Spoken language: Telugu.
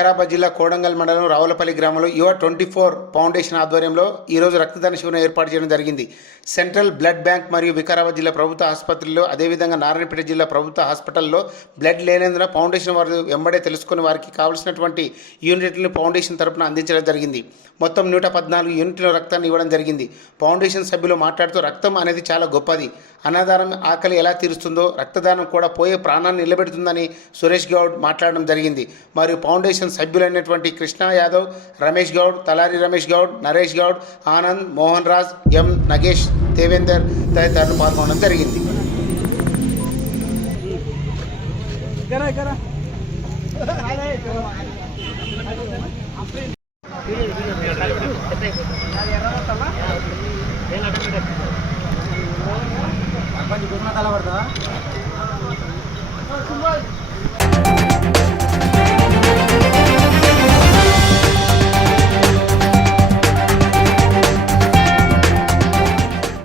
వికారాబాద్ జిల్లా కోడంగల్ మండలం రావులపల్లి గ్రామంలో యువ 24 ఫౌండేషన్ ఆధ్వర్యంలో ఈరోజు రక్తదాన శిబిరం ఏర్పాటు చేయడం జరిగింది. సెంట్రల్ బ్లడ్ బ్యాంక్ మరియు వికారాబాద్ జిల్లా ప్రభుత్వ ఆసుపత్రిలో అదేవిధంగా నారాయణపేట జిల్లా ప్రభుత్వ హాస్పిటల్లో బ్లడ్ లేనందున ఫౌండేషన్ వారు వెంబడే తెలుసుకుని వారికి కావాల్సినటువంటి యూనిట్లను ఫౌండేషన్ తరపున అందించడం జరిగింది. మొత్తం 114 యూనిట్ల రక్తాన్ని ఇవ్వడం జరిగింది. ఫౌండేషన్ సభ్యులు మాట్లాడుతూ రక్తం అనేది చాలా గొప్పది, అన్నదానం ఆకలి ఎలా తీరుస్తుందో రక్తదానం కూడా పోయే ప్రాణాన్ని నిలబెడుతుందని సురేష్ గౌడ్ మాట్లాడడం జరిగింది. మరియు ఫౌండేషన్ సభ్యులైనటువంటి కృష్ణ యాదవ్, రమేష్ గౌడ్, తలారి రమేష్ గౌడ్, నరేష్ గౌడ్, ఆనంద్, మోహన్ రాజ్, ఎం నగేష్, దేవేందర్ తదితరులు పాల్గొనడం జరిగింది. పడతా